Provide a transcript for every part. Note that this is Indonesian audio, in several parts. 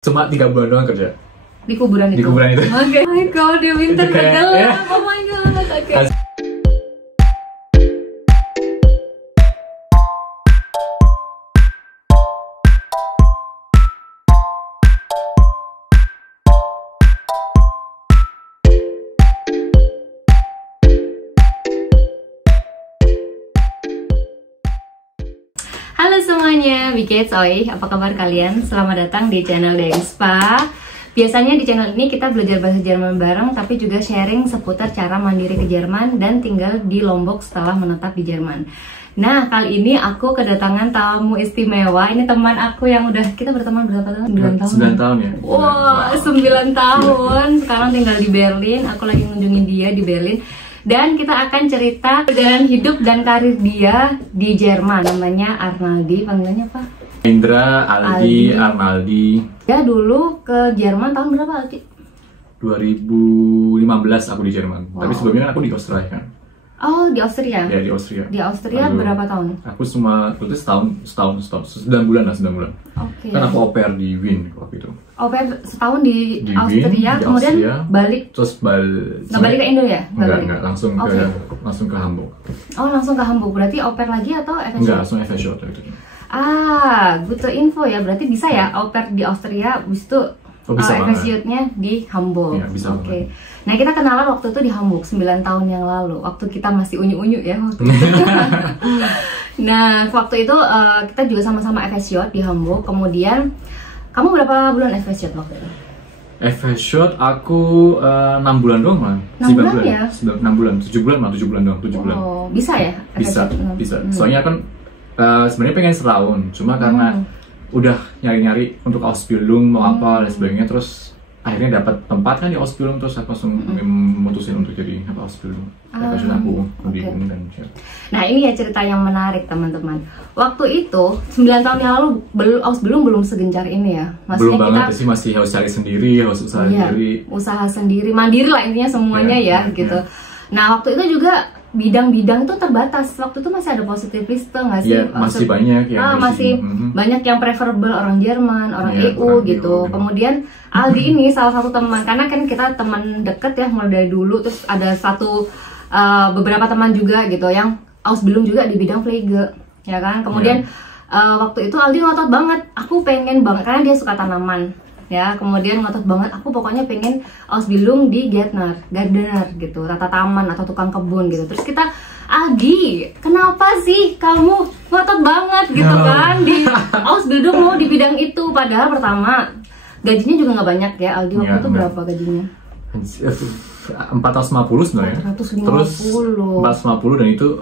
Cuma 3 bulan doang kerja di kuburan itu. Di kuburan itu. Oke. Oh my god, dia winter Itu kayak, gelap. ya. Oh my god. Oke. Halo semuanya, Bikets Oi, apa kabar kalian? Selamat datang di channel Deng Spa. Biasanya di channel ini kita belajar bahasa Jerman bareng, tapi juga sharing seputar cara mandiri ke Jerman dan tinggal di Lombok setelah menetap di Jerman. Nah, kali ini aku kedatangan tamu istimewa. Ini teman aku yang udah, kita berteman berapa tahun? 9 tahun. 9 tahun ya? Wow, 9 tahun. Sekarang tinggal di Berlin. Aku lagi ngunjungin dia di Berlin. Dan kita akan cerita perjalanan hidup dan karir dia di Jerman. Namanya Arnaldi, panggilannya apa? Indra, Aldi, Arnaldi. Dia dulu ke Jerman tahun berapa, Aldi? 2015 aku di Jerman. Wow. Tapi sebelumnya aku di Australia kan. Oh, di Austria? Ya, di Austria. Di Austria Lalu, berapa tahun? Aku cuma, itu setahun, 9 bulan lah, 9 bulan. Oke. Kan aku au pair di Wien waktu itu. Oh, setahun di Di Austria, Wien, di kemudian Austria. balik. Terus Nggak balik ke Indo ya? Enggak, langsung Oke. langsung ke Hamburg. Oh, langsung ke Hamburg. Berarti au pair lagi atau FSJ? Enggak, langsung FS Short itu. Ah, good to info ya. Berarti bisa ya au pair di Austria, habis itu bisa banget. FSJ-nya di Hamburg. Iya, bisa Oke. banget. Nah, kita kenalan waktu itu di Hamburg 9 tahun yang lalu. Waktu kita masih unyu-unyu ya waktu itu. Nah, waktu itu kita juga sama-sama FSJ di Hamburg. Kemudian kamu berapa bulan FSJ waktu itu? FS Short aku 6 bulan doang mah. 6 bulan ya? 6 bulan, 7 bulan mah, 7 bulan doang, 7 bulan. Oh, bisa ya? Bisa, FSJ? bisa. Soalnya kan sebenarnya pengen setahun, cuma karena udah nyari-nyari untuk Ausbildung mau apa dan sebagainya, terus akhirnya dapat tempat kan di Ausbildung, terus aku langsung memutusin untuk jadi Ausbildung. Terus aku di oke. dan ya. Nah, ini ya cerita yang menarik teman-teman. Waktu itu 9 tahun yang lalu Ausbildung belum segencar ini ya. Belum Maksudnya banget kita sih, masih harus cari sendiri, harus usaha iya, sendiri. usaha sendiri, mandiri lah intinya semuanya Iya, ya gitu. Nah, waktu itu juga bidang-bidang itu terbatas. Waktu itu masih ada positive list nggak sih? Iya, masih banyak yang masih banyak yang preferable orang Jerman, orang Iya, EU orang gitu. EU. Kemudian Aldi ini salah satu teman, karena kan kita teman deket ya mulai dari dulu. Terus ada beberapa teman juga gitu yang Ausbildung juga di bidang Pflege, ya kan. Kemudian waktu itu Aldi ngotot banget, aku pengen banget karena dia suka tanaman. Ya, kemudian ngotot banget, aku pokoknya pengen Ausbildung di gardener gitu, tata taman atau tukang kebun gitu. Terus kita, Aldi, kenapa sih kamu ngotot banget gitu kan di Ausbildung mau di bidang itu? Padahal pertama gajinya juga nggak banyak ya, Aldi waktu itu berapa gajinya? 450 sebenarnya. 450. Terus 450 dan itu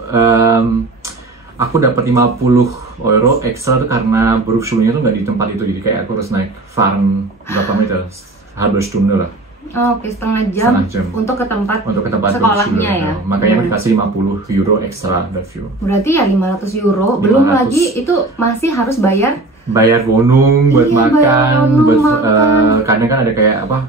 aku dapat 50 euro ekstra tuh karena berufschulungnya tuh nggak di tempat itu, jadi kayak aku harus naik farm berapa meter, halbe Stunde lah. Oh, oke, setengah jam untuk ke tempat sekolahnya ya. Makanya dikasih 50 euro ekstra dafür. Berarti ya 500 euro, belum lagi itu masih harus bayar Wohnung buat Iya, makan, bayar wohnung, buat makan. kadang kan ada kayak apa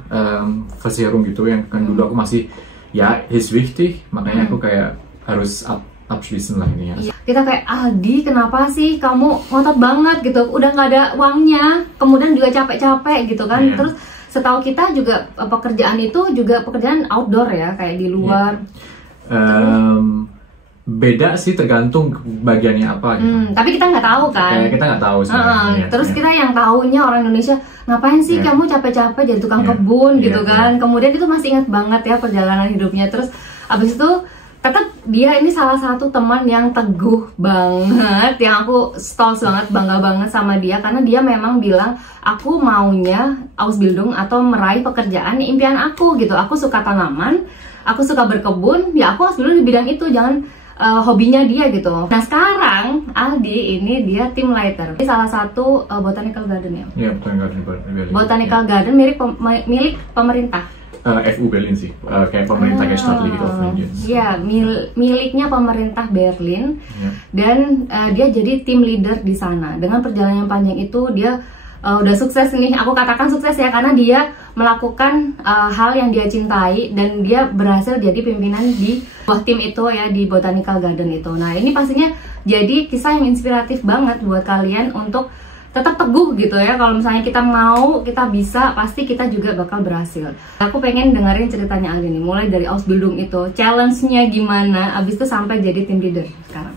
Versicherung gitu yang kan dulu aku masih ya is wichtig, makanya aku kayak harus abschließen lah ini ya. Iya. Kita kayak, Aldi kenapa sih kamu ngotot banget gitu, udah nggak ada uangnya, kemudian juga capek-capek gitu kan. Iya. Terus setahu kita juga pekerjaan itu juga pekerjaan outdoor ya, kayak di luar. Beda sih tergantung bagiannya apa gitu. Tapi kita nggak tahu kan. Kayak kita nggak tahu sebenarnya. Terus kita yang tahunya orang Indonesia, ngapain sih kamu capek-capek jadi tukang kebun gitu kan. Kemudian itu masih ingat banget ya perjalanan hidupnya. Terus abis itu tetap dia ini salah satu teman yang teguh banget, yang aku stolz banget, bangga banget sama dia, karena dia memang bilang aku maunya Ausbildung atau meraih pekerjaan impian aku gitu. Aku suka tanaman, aku suka berkebun, ya aku Ausbildung di bidang itu, jangan hobinya dia gitu. Nah, sekarang Aldi ini dia team leader di salah satu botanical garden ya. Iya, Berlin. Botanical garden milik pemerintah. FU Berlin sih, kayak pemerintah kayak Stadtlich gitu. Iya, miliknya pemerintah Berlin. Ya. Dan dia jadi tim leader di sana. Dengan perjalanan yang panjang itu dia udah sukses nih. Aku katakan sukses ya karena dia melakukan hal yang dia cintai dan dia berhasil jadi pimpinan di buah tim itu ya, di Botanical Garden itu. Nah, ini pastinya jadi kisah yang inspiratif banget buat kalian untuk tetap teguh gitu ya. Kalau misalnya kita mau, kita bisa, pasti kita juga bakal berhasil. Aku pengen dengerin ceritanya Aldi nih, mulai dari Ausbildung itu, challenge-nya gimana, abis itu sampai jadi tim leader sekarang.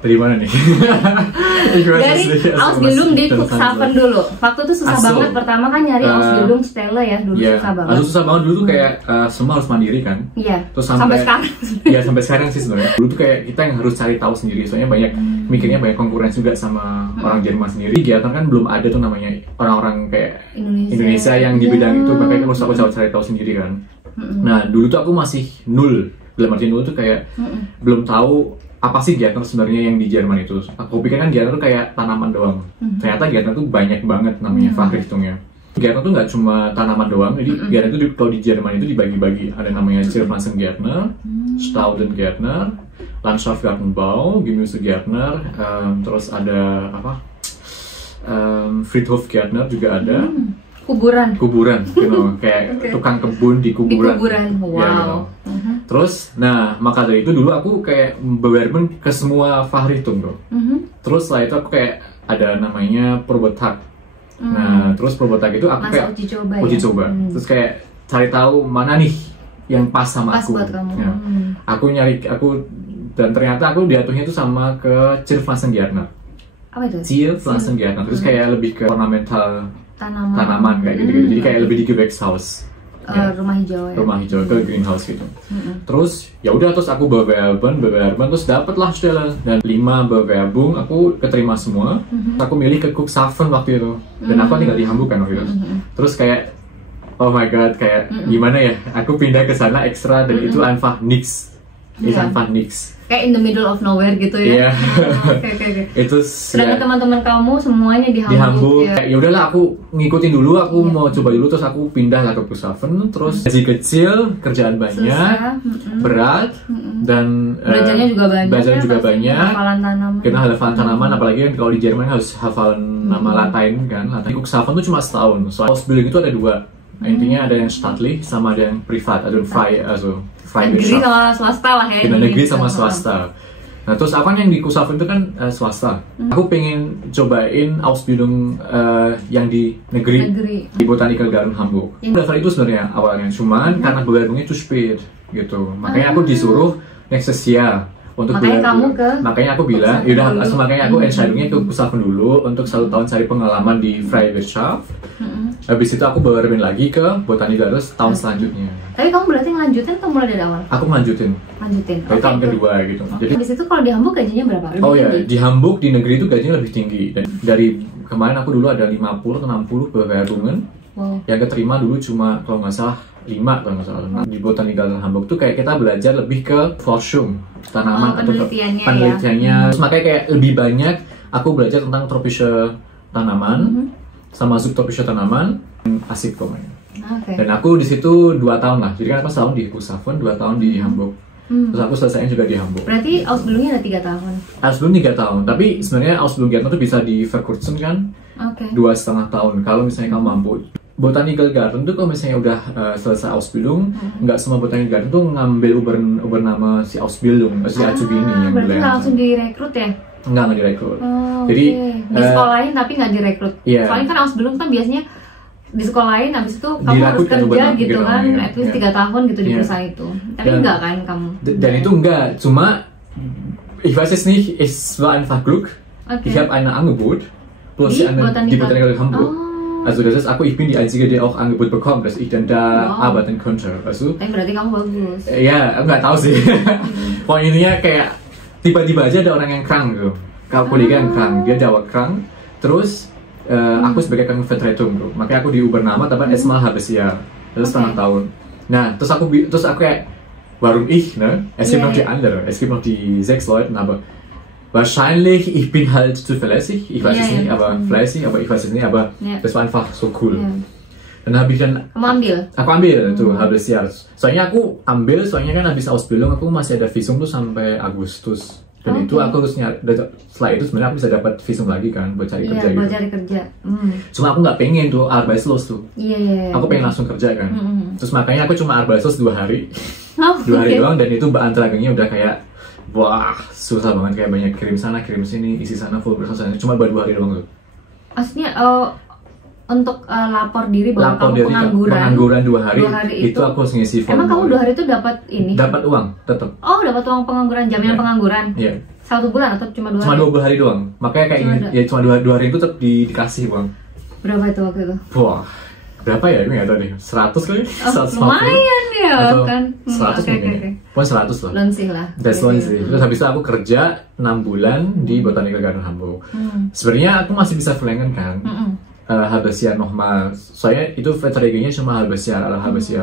Dari mana nih? Dari Ausbildung di Cuxhaven dulu. Waktu itu susah banget pertama kan nyari Ausbildung Stelle ya, dulu susah banget. Susah banget dulu tuh kayak semua harus mandiri kan. Iya. Terus sampai sekarang. Iya sampai sekarang sih sebenarnya. Dulu tuh kayak kita yang harus cari tahu sendiri. Soalnya banyak mikirnya banyak konkurensi juga sama orang Jerman sendiri. Kegiatan kan belum ada tuh namanya orang-orang kayak Indonesia yang di bidang itu, makanya harus aku cari tahu sendiri kan. Nah dulu tuh aku masih nul. Dalam arti nul tuh kayak belum tahu apa sih Gärtner sebenarnya yang di Jerman itu. Aku pikir kan Gärtner tuh kayak tanaman doang. Ternyata Gärtner tuh banyak banget namanya Fachrichtungnya. Gärtner tuh nggak cuma tanaman doang, jadi Gärtner itu kalau di Jerman itu dibagi-bagi. Ada namanya Zierpflanzengärtner, Staudengärtner, Landschaftsgartenbau, Gemüsegärtner, terus ada apa? Friedhofgärtner juga ada. Kuburan, gitu. Kayak tukang kebun di kuburan. Wow. Ya, gitu. Terus, nah maka dari itu dulu aku kayak bewerben ke semua Fachrichtung tuh. Terus setelah itu aku kayak ada namanya Probetag. Nah, terus Probetag itu aku kayak uji coba. Terus kayak cari tahu mana nih yang pas sama aku. Buat kamu. Ya. Dan ternyata aku jatuhnya itu sama ke Zierpflanzengärtner. Apa itu? Zierpflanzengärtner. Terus kayak lebih ke ornamental tanaman kayak gitu. Jadi kayak lebih di Gewächshaus. Rumah hijau ya. Rumah hijau ke greenhouse gitu. Terus ya udah terus aku bewerben terus dapatlah Stelle dan 5 Bewerbung aku keterima semua. Aku milih ke Cuxhaven waktu itu dan aku tinggal di Hamburg kan waktu itu. Terus kayak oh my god kayak gimana ya aku pindah ke sana ekstra dan itu einfach nix. Einfach nix. Kayak in the middle of nowhere gitu ya. Iya. Oke. Itu sedangkan teman-teman kamu semuanya di Hamburg. Di Hamburg. Ya udahlah aku ngikutin dulu, aku mau coba dulu terus aku pindah lah ke Cuxhaven, terus gaji kecil, kerjaan banyak, berat dan belajarnya juga banyak. Hafalan tanaman. Kita hafalan tanaman, apalagi kan kalau di Jerman harus hafalan nama Latin kan. Di Cuxhaven tuh cuma setahun. Soal Ausbildung itu ada 2. Intinya ada yang staatlich sama ada yang privat, ada yang frei, negeri sama swasta lah ya. Negeri sama swasta. Nah terus apa yang di Cuxhaven itu kan swasta. Aku pengen cobain Ausbildung yang di negeri di Botanical Garden Hamburg. Daftar itu sebenarnya awalnya, cuman karena bewerbungnya itu spät gitu. Makanya aku disuruh nächstes Jahr untuk makanya aku bilang, yaudah makanya aku entscheidungnya ke Cuxhaven dulu untuk 1 tahun cari pengalaman di Freie Wirtschaft. Habis itu aku bewerben lagi ke Botanic Gardens tahun selanjutnya. Tapi kamu berarti ngelanjutin atau mulai dari awal? Aku ngelanjutin. Dari tahun kedua gitu. Jadi habis itu kalau di Hamburg gajinya berapa? Oh ya, di Hamburg di negeri itu gajinya lebih tinggi. Dan dari kemarin aku dulu ada 50 atau 60 bewerbungen. Yang keterima dulu cuma kalau nggak salah 5 kalau nggak salah. Di Botanic Garden Hamburg tuh kayak kita belajar lebih ke Forschung tanaman atau penelitiannya. Terus makanya kayak lebih banyak aku belajar tentang tropische tanaman. Sama subtropische tanaman, asik pokoknya. Dan aku di situ 2 tahun lah. Jadi kan aku setahun di Cuxhaven, 2 tahun di Hamburg. Terus aku selesainya juga di Hamburg. Berarti Ausbildungnya ada 3 tahun? Ausbildung 3 tahun, tapi sebenarnya Ausbildung Gärtner tuh bisa di verkürzen kan 2,5 tahun kalau misalnya kamu mampu. Botanical Garden tuh kalau misalnya udah selesai Ausbildung, nggak semua Botanical Garden tuh ngambil ubernama si Ausbildung, si Azubi ini yang berarti langsung direkrut ya? Enggak direkrut. Jadi di sekolahin tapi nggak direkrut. Soalnya kan Ausbildung kan biasanya di sekolahin, habis itu kamu harus kerja gitu kan, at least 3 tahun gitu di perusahaan itu. Tapi enggak kan kamu? Dan itu enggak, cuma ich weiß es nicht, es war einfach Glück. Ich habe ein Angebot plus die Botanical Hamburg. Also das ist ich bin die Einzige, die auch Angebot bekommt, dass ich dann da arbeiten könnte. Tapi berarti kamu bagus. Ya, nggak tahu sih. Pokoknya intinya kayak tiba-tiba aja ada orang yang krank gitu. Kollege yang krank, dia jawab krank. Terus aku sebagai Krankenvertretung tuh, makanya aku diubernama tapi erstmal halbes Jahr, terus setengah tahun. Nah, terus aku kayak warum ich, ne? Es gibt noch die andere, es gibt noch die 6 Leute, aber wahrscheinlich ich bin halt zu verlässlich, ich weiß es nicht, aber fleißig, aber ich weiß es nicht, aber das war einfach so cool. Dan habis kan aku ambil tuh habis ya. Soalnya aku ambil, soalnya kan habis Ausbildung aku masih ada visum tuh sampai Agustus. Dan itu aku harus setelah itu sebenarnya aku bisa dapat visum lagi kan buat cari kerja gitu. Buat cari kerja. Cuma aku nggak pengen tuh Arbeitslos tuh. Aku pengen langsung kerja kan. Terus makanya aku cuma Arbeitslos 2 hari. 2 hari doang, dan itu beantragangnya udah kayak wah susah banget, kayak banyak kirim sana kirim sini, isi sana full bersama, cuma baru 2 hari doang tuh. Maksudnya untuk lapor diri bahwa Lapor kamu diri pengangguran 2 hari, itu aku harus ngisi form. Emang kamu 2 hari itu dapat ini? Dapat uang tetap. Oh, dapat uang pengangguran, jaminan pengangguran. Iya. 1 bulan atau cuma 2 hari? Cuma 2 hari doang. Makanya kayak ini, ya cuma 2 hari itu tetap dikasih uang. Berapa itu waktu itu? Wah, berapa ya? Ini nggak tahu deh. 100 kali? 150? Lumayan ya, atau kan? 100 mungkin. Pokoknya 100 lah. Lonsih lah. That's lonsih. Terus habis itu aku kerja 6 bulan di Botanical Garden Hamburg. Sebenarnya aku masih bisa verlängern kan. Halbes Jahr nochmal. Soalnya itu Verträgenya cuma halbes Jahr.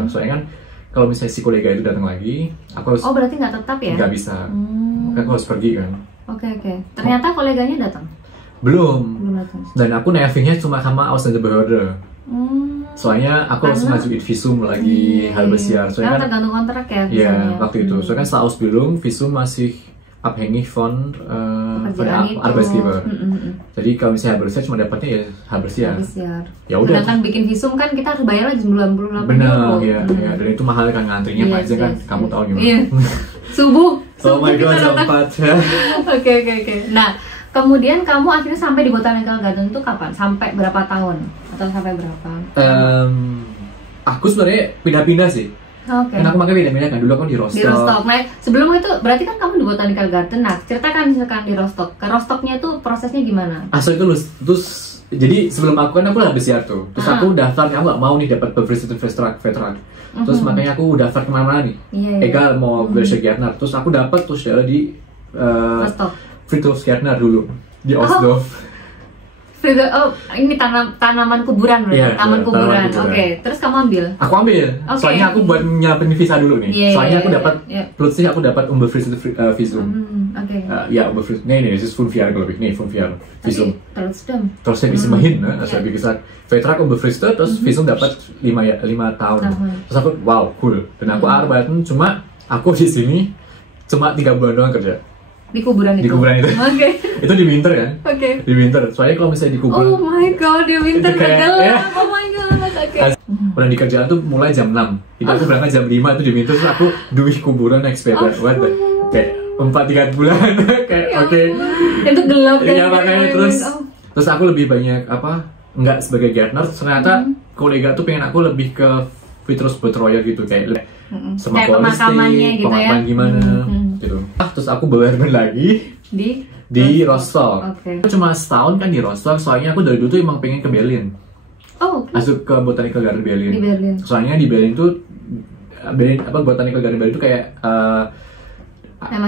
Soalnya kan kalau misalnya si kolega itu datang lagi, aku harus. Oh, berarti nggak tetap ya? Nggak bisa. Makanya aku harus pergi kan. Oke. Ternyata koleganya datang? Belum datang. Dan aku nevingnya cuma sama Ausländerbehörde. Soalnya aku harus ngajuin visum lagi halbes Jahr. Soalnya kan tergantung kontrak ya. Iya, waktu itu. Soalnya kan setelah Ausbildung visum masih abhängig von Arbeitgeber. Jadi kalau misalnya halbes Jahr cuma dapatnya ya halbes Jahr. Ya udah. Sedangkan bikin visum kan kita harus bayar lagi 98 Benar, ya. Dan itu mahal kan, ngantrinya panjang kan. Kamu tahu gimana? Iya. Subuh. Oh my god, jam 4 ya. Oke. Nah, kemudian kamu akhirnya sampai di Botanical Garden itu kapan? Sampai berapa tahun? Atau sampai berapa? Aku sebenarnya pindah-pindah sih. Oke. Karena aku makanya pindah-pindah kan. Dulu aku di Rostock. Di Rostock. Nah, sebelum itu berarti kan kamu di Botanical Garden. Nah, ceritakan misalkan di Rostock. Ke Rostocknya tuh prosesnya gimana? Asal itu terus jadi sebelum aku kan aku habis siar tuh. Terus aku daftar, aku nggak mau nih dapat befristet Vertrag. Terus makanya aku daftar kemana-mana nih. Egal mau Welche Gärtner. Terus aku dapat terus di Rostock. Friedhofsgärtner dulu di Osdorf. Oh, ini tanaman kuburan berarti, taman kuburan. Oke, terus kamu ambil? Aku ambil. Soalnya aku buat nyiapin visa dulu nih. Soalnya aku dapat plötzlich aku dapat unbefristet visum. Ja, unbefristet. Nee, es ist 5 Jahre glaube ich. Nee, 5 Jahre Visum. Terus saya bisa main, also wie gesagt, Vertrag unbefristet, terus visum dapat 5 tahun. Terus aku wow, cool. Dan aku arbeiten, cuma aku di sini cuma 3 bulan doang kerja. Di kuburan itu? Di kuburan itu. Oke. Itu di winter kan? Oke. Di winter. Soalnya kalau misalnya di kuburan. Oh my god, di winter gelap. Oh my god. Oke. Pernah di kerjaan tuh mulai jam 6. Itu aku berangkat jam 5 itu di winter, terus aku duit kuburan naik sepeda. Kayak 4-3 bulan. Kayak oke. Itu gelap kan? Iya makanya terus aku lebih banyak enggak sebagai gardener. Ternyata kolega tuh pengen aku lebih ke Vitrus Betroyer gitu kayak sama pemakamannya gitu ya. Gimana gitu. Terus aku berben lagi di Rostock. Aku cuma setahun kan di Rostock, soalnya aku dari dulu tuh emang pengen ke Berlin. Masuk ke Botanical Garden Berlin. Di Berlin. Soalnya di Berlin tuh Botanical Garden Berlin itu kayak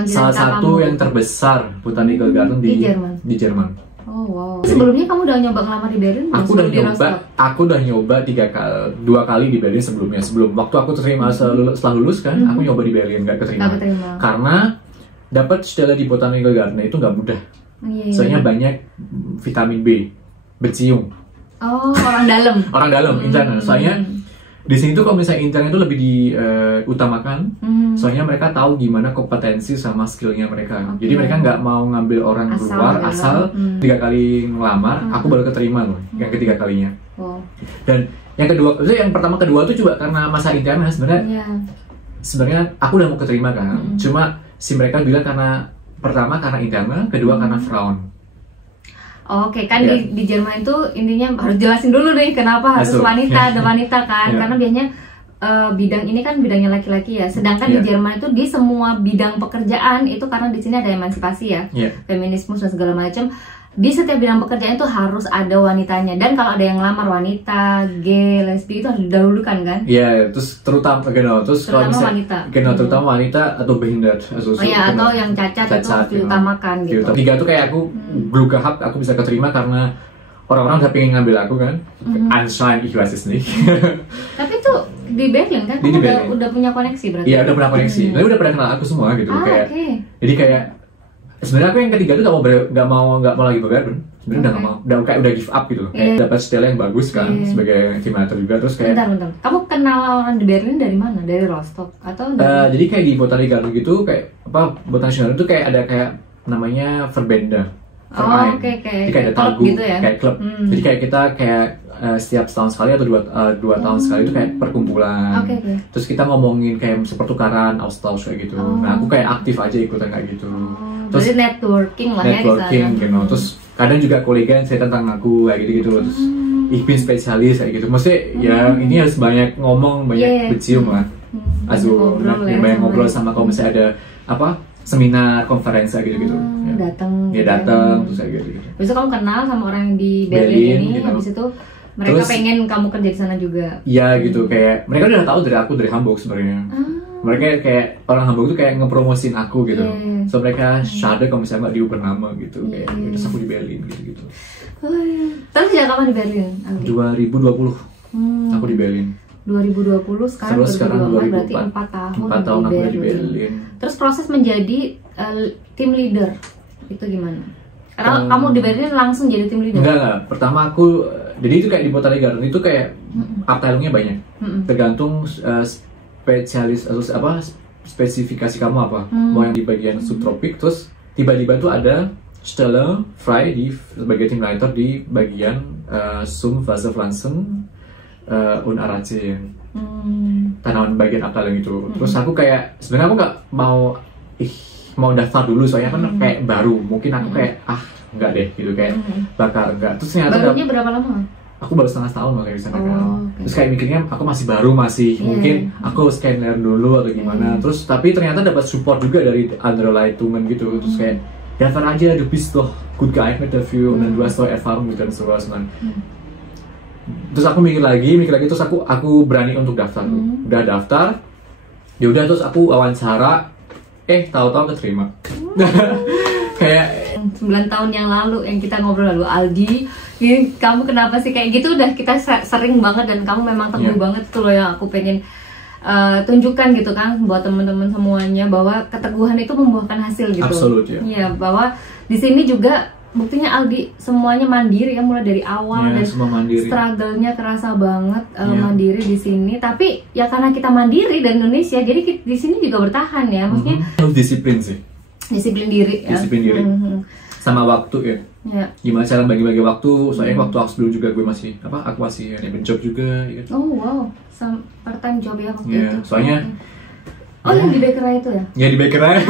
salah satu yang terbesar Botanical Garden di Jerman. Oh wow. Sebelumnya kamu udah nyoba ngelamar di Berlin? Aku udah nyoba 2 kali di Berlin sebelumnya. Sebelum waktu aku terima setelah lulus kan, aku nyoba di Berlin nggak keterima. Karena dapat stella di Botanical Garden itu nggak mudah. Soalnya banyak vitamin B, berciung. Oh, orang dalam. Orang dalam, internal. Soalnya di sini tuh kalau misalnya intern itu lebih diutamakan. Soalnya mereka tahu gimana kompetensi sama skillnya mereka. Jadi mereka nggak mau ngambil orang luar asal 3 kali ngelamar. Aku baru keterima loh, yang ketiga kalinya. Dan yang pertama kedua tuh juga karena masa intern sebenarnya aku udah mau keterima kan. Cuma si mereka bilang karena intern, kedua karena Frauen. Oke, kan di Jerman itu intinya harus jelasin dulu nih kenapa harus ada wanita kan. Karena biasanya bidang ini kan bidangnya laki-laki ya. Sedangkan di Jerman itu di semua bidang pekerjaan itu karena di sini ada emansipasi ya, feminisme dan segala macam. Di setiap bidang pekerjaan itu harus ada wanitanya. Dan kalau ada yang ngelamar wanita, gay, lesbi itu harus didahulukan kan? Iya, terus terutama kalau misalnya wanita. Terutama wanita atau behindert. Atau yang cacat itu harus diutamakan gitu. Tiga tuh kayak aku glugahap, aku bisa keterima karena orang-orang udah pengen ngambil aku kan. Anscheinend ich weiß es nicht. Tapi itu di Berlin kan? Kamu udah punya koneksi berarti? Iya, udah pernah koneksi. Tapi udah pernah kenal aku semua gitu. Jadi kayak sebenarnya aku yang ketiga tuh nggak mau lagi bergarden. Sebenarnya udah give up gitu. Kayak dapat stella yang bagus kan sebagai estimator juga, terus kayak. Bentar. Kamu kenal orang di Berlin dari mana? Dari Rostock atau? Jadi kayak di Botanical Garden gitu kayak Botanical Garden tuh kayak ada kayak namanya Verbände. Jadi kayak ada tagu, gitu ya? Kayak klub. Jadi kayak kita setiap setahun sekali atau 2 tahun sekali itu kayak perkumpulan. Terus kita ngomongin kayak pertukaran Austausch kayak gitu. Nah aku kayak aktif aja ikutan kayak gitu. Terus networking lah ya di sana. Gitu. Terus kadang juga kolega yang cerita tentang aku kayak gitu loh, terus ich bin spesialis kayak gitu, maksudnya ya ini harus banyak ngomong, banyak bercium lah, banyak ngobrol sama kalau misalnya ada apa seminar, konferensi gitu datang terus kayak gitu. Besok kamu kenal sama orang yang di Berlin ini, gitu. Habis itu mereka terus, pengen kamu kerja di sana juga. Iya gitu, kayak mereka udah tahu dari aku dari Hamburg sebenarnya. Mereka kayak orang Hamburg tuh kayak ngepromosin aku gitu. So mereka shade kalau misalnya nggak diuber nama gitu, kayak terus aku di Berlin gitu. Terus sejak kapan di Berlin? 2020 aku di Berlin. 2020 sekarang 2024 berarti 4 tahun aku di Berlin. Terus proses menjadi team leader itu gimana? Karena kamu di Berlin langsung jadi team leader? Enggak. Pertama aku, jadi itu kayak di Botanic Garden itu kayak abteilingnya banyak. Tergantung spesialis atau apa spesifikasi kamu apa. Mau yang di bagian subtropik, terus tiba-tiba tuh ada Stelle frei di sebagai team leader di bagian Wasserpflanzen und Araceen. Tanaman bagian abteiling itu. Terus aku kayak sebenarnya aku nggak mau daftar dulu soalnya kan kayak baru, mungkin aku kayak enggak deh gitu, kayak bakal enggak. Terus ternyata barunya berapa lama? Aku baru setengah tahun loh kayak bisa Terus kayak mikirnya aku masih baru, mungkin aku harus kayak learn dulu atau gimana. Terus tapi ternyata dapat support juga dari andere Leitungen gitu. Terus kayak daftar aja, du bist doch gut geeignet dafür und du hast doch Erfahrung mit dan sowas. Terus aku mikir lagi terus aku berani untuk daftar. Udah daftar, ya udah terus aku wawancara, tahu-tahu keterima. Kayak 9 tahun yang lalu yang kita ngobrol lalu, Aldi, ini kamu kenapa sih kayak gitu? Udah kita sering banget dan kamu memang teguh banget tuh loh yang aku pengen tunjukkan gitu kan buat teman-teman semuanya, bahwa keteguhan itu membuahkan hasil gitu. Absolut ya. Iya, bahwa di sini juga buktinya Aldi semuanya mandiri ya, mulai dari awal dan struggle-nya kerasa banget mandiri di sini. Tapi ya karena kita mandiri dan Indonesia, jadi di sini juga bertahan ya, maksudnya disiplin sih. Disiplin diri ya. Disiplin diri. Sama waktu ya. Gimana cara bagi-bagi waktu? Soalnya waktu aku dulu juga gue masih aku masih dapat job juga gitu. Oh wow, part time job ya waktu itu. Soalnya yang di Bäckerei itu ya? Ya di Bäckerei.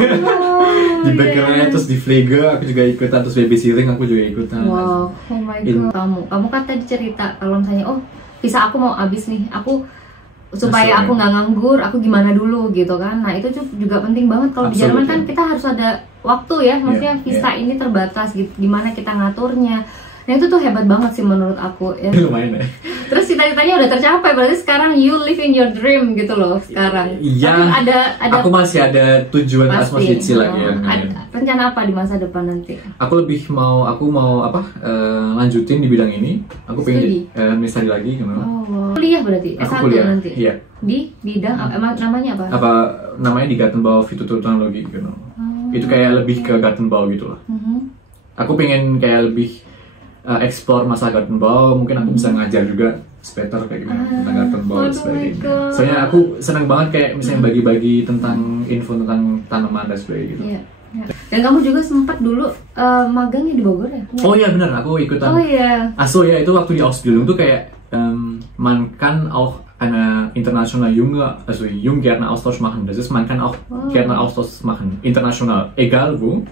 Di Bäckerei terus di Pflege aku juga ikutan, terus babysitting aku juga ikutan. Wow, oh my god. Kamu kan tadi cerita kalau misalnya visa aku mau habis nih, aku supaya aku nggak nganggur, aku gimana dulu gitu kan. Nah itu juga penting banget kalau di Jerman kan kita harus ada waktu ya, maksudnya visa ini terbatas gitu, gimana kita ngaturnya. Nah itu tuh hebat banget sih menurut aku ya. Lumayan ya. Terus cita-citanya udah tercapai, berarti sekarang you live in your dream gitu loh sekarang. Iya. Tapi ada aku masih ada tujuan masih kecil lagi ya. Rencana apa di masa depan nanti? Aku mau lanjutin di bidang ini. Aku pengen studi lagi gimana? Kuliah berarti? Aku S1 kuliah. nanti? Iya. Di bidang namanya apa? Namanya di Gartenbau Fitoteknologi gitu. Itu kayak lebih ke Gartenbau gitu lah. Aku pengen kayak lebih explore masa Gartenbau, mungkin aku bisa ngajar juga speter kayak gimana tentang Gartenbau dan sebagainya. Soalnya aku senang banget kayak misalnya bagi-bagi tentang info tentang tanaman dan sebagainya gitu. Iya. Dan kamu juga sempat dulu magangnya di Bogor ya? Oh iya benar, aku ikutan. Oh iya. Ya itu waktu di Ausbildung tuh kayak man kann auch eine internationale Junggärtner-Austausch machen. Das ist, man kann auch Gärtner-Austausch machen, international, egal wo.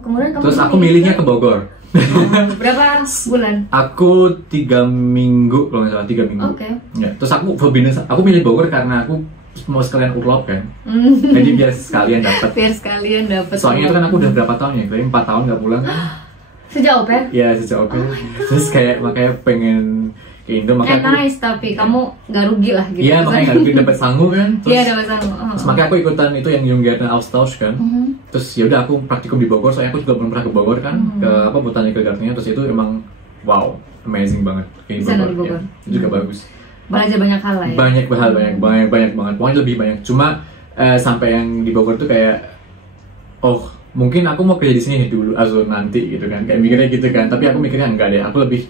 Kemudian kamu terus aku milihnya ke Bogor. Berapa bulan? Aku 3 minggu kalau nggak salah, 3 minggu. Oke. Ya, terus aku milih Bogor karena aku mau sekalian urlaub kan. Jadi biar sekalian dapat. Soalnya itu kan aku udah berapa tahun ya, kayaknya 4 tahun nggak pulang kan. Sejak au pair? Iya, sejak au pair. Terus kayak makanya pengen ke Indo, makanya nice, tapi kamu nggak rugi lah gitu. Iya, makanya nggak rugi, dapat sangu kan. Iya, dapat sangu. Terus makanya aku ikutan itu yang Junggärtner-Austausch kan. Terus ya udah aku praktikum di Bogor, soalnya aku juga belum pernah ke Bogor kan, ke Botanical Garden-nya. Terus itu emang wow, amazing banget kayak Bogor. Ya, itu juga bagus. Belajar banyak hal lah ya. Banyak banget. Pokoknya lebih banyak. Cuma sampai yang di Bogor tuh kayak mungkin aku mau kerja di sini dulu atau nanti gitu kan. Kayak mikirnya gitu kan. Tapi aku mikirnya enggak deh. Aku lebih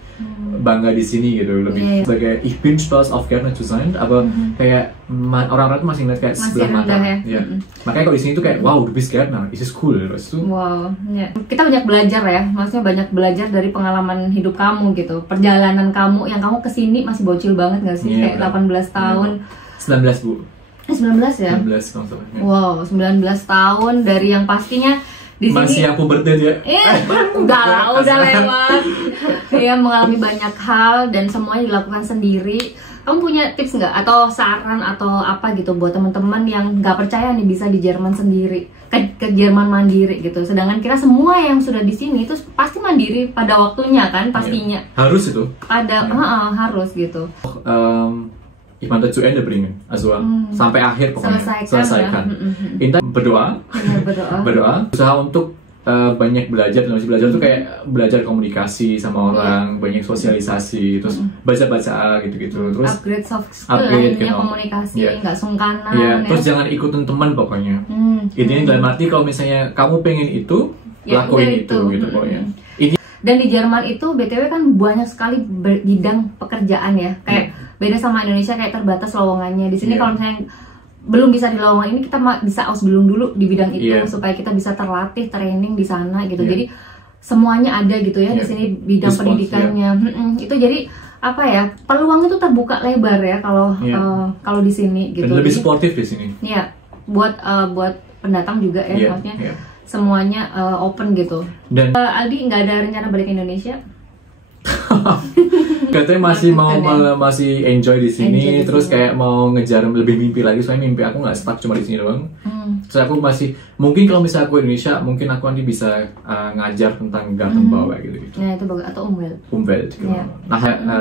bangga di sini gitu, lebih sebagai ich bin stolz auf Gärtner zu sein, aber kayak orang-orang tuh masih ngeliat kayak sebelah mata ya. Makanya kalau di sini tuh kayak wow, du bist Gärtner, this is cool terus tuh. Wow, ya. Kita banyak belajar ya, maksudnya banyak belajar dari pengalaman hidup kamu gitu, perjalanan kamu yang kamu kesini masih bocil banget nggak sih, kayak 18 tahun. 19 Bu. 19 ya? 19 tahun. Wow, 19 tahun dari yang pastinya Di sini masih yang pubertet ya? Enggak lah, udah lewat. Ya, mengalami banyak hal dan semuanya dilakukan sendiri. Kamu punya tips nggak atau saran atau apa gitu buat teman-teman yang nggak percaya nih bisa di Jerman sendiri, ke Jerman mandiri gitu. Sedangkan kita semua yang sudah di sini itu pasti mandiri pada waktunya kan pastinya. Harus itu. Harus gitu. Ich meine zu Ende bringen, also sampai akhir pokoknya selesaikan. Intan berdoa, berusaha untuk banyak belajar, dan masih belajar tuh kayak belajar komunikasi sama orang, banyak sosialisasi, terus baca-baca gitu-gitu, terus upgrade soft skill, komunikasi, nggak sungkanan. Terus jangan ikutin teman pokoknya. Intinya dalam arti kalau misalnya kamu pengen itu, lakuin itu gitu pokoknya. Dan di Jerman itu BTW kan banyak sekali bidang pekerjaan ya, kayak beda sama Indonesia kayak terbatas lowongannya. Di sini kalau misalnya belum bisa di lowongan ini, kita bisa Ausbildung dulu di bidang itu supaya kita bisa terlatih, training di sana gitu. Jadi semuanya ada gitu ya di sini bidang pendidikannya. Itu jadi apa ya, peluang itu terbuka lebar ya kalau di sini gitu. Dan lebih sportif di sini. Iya, buat pendatang juga ya maksudnya. Semuanya open gitu. Dan Aldi nggak ada rencana balik ke Indonesia? Katanya masih enjoy di sini, terus kayak mau ngejar lebih mimpi lagi. Soalnya mimpi aku nggak stuck cuma di sini doang. Terus aku masih mungkin kalau misalnya aku Indonesia, mungkin aku nanti bisa ngajar tentang Gartenbau gitu. Nah itu bagus, atau Umwelt gitu. Nah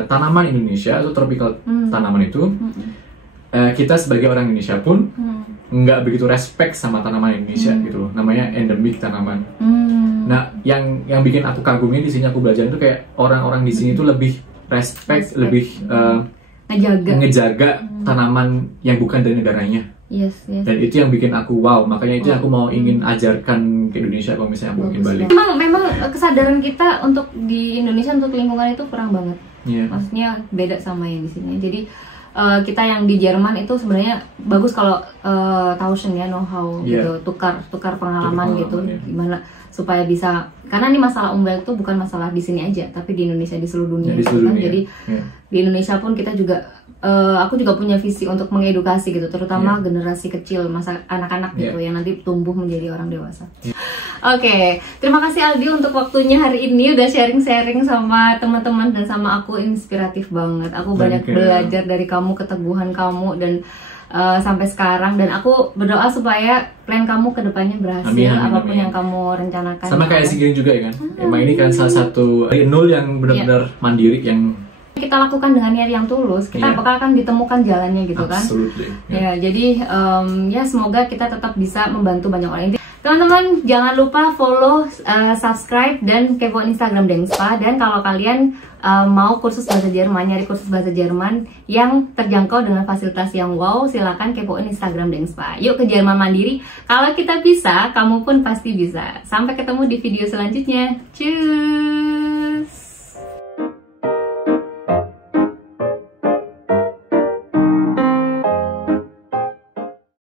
tanaman Indonesia atau tropical tanaman itu kita sebagai orang Indonesia pun nggak begitu respect sama tanaman Indonesia gitu loh. Namanya endemik tanaman. Nah yang bikin aku kagumnya di sini aku belajar itu kayak orang-orang di sini tuh lebih respect. Lebih ngejaga tanaman yang bukan dari negaranya. Dan itu yang bikin aku wow, makanya itu aku mau ingin ajarkan ke Indonesia kalau misalnya aku ingin balik. Memang kesadaran kita untuk di Indonesia untuk lingkungan itu kurang banget. Maksudnya beda sama yang di sini. Jadi kita yang di Jerman itu sebenarnya bagus kalau tauschen ya, know how gitu, tukar pengalaman gitu, gimana supaya bisa, karena ini masalah umwelt itu bukan masalah di sini aja, tapi di Indonesia, di seluruh dunia gitu kan. Jadi di Indonesia pun kita juga aku juga punya visi untuk mengedukasi gitu, terutama generasi kecil, masa anak-anak gitu yang nanti tumbuh menjadi orang dewasa. Oke, terima kasih Aldi untuk waktunya hari ini, udah sharing-sharing sama teman-teman dan sama aku, inspiratif banget. Aku banyak belajar dari kamu, keteguhan kamu, dan sampai sekarang, dan aku berdoa supaya plan kamu ke depannya berhasil, apapun yang kamu rencanakan. Sama kayak si Giring juga ya kan. Emang ini kan salah satu dari nol yang benar-benar mandiri, yang kita lakukan dengan niat yang tulus, kita bakal akan ditemukan jalannya gitu kan. Ya, jadi ya semoga kita tetap bisa membantu banyak orang. Teman-teman jangan lupa follow, subscribe, dan kepoin Instagram Dengspa. Dan kalau kalian mau kursus bahasa Jerman, nyari kursus bahasa Jerman yang terjangkau dengan fasilitas yang wow, silakan kepoin Instagram Dengspa. Yuk ke Jerman mandiri. Kalau kita bisa, kamu pun pasti bisa. Sampai ketemu di video selanjutnya. Cuy.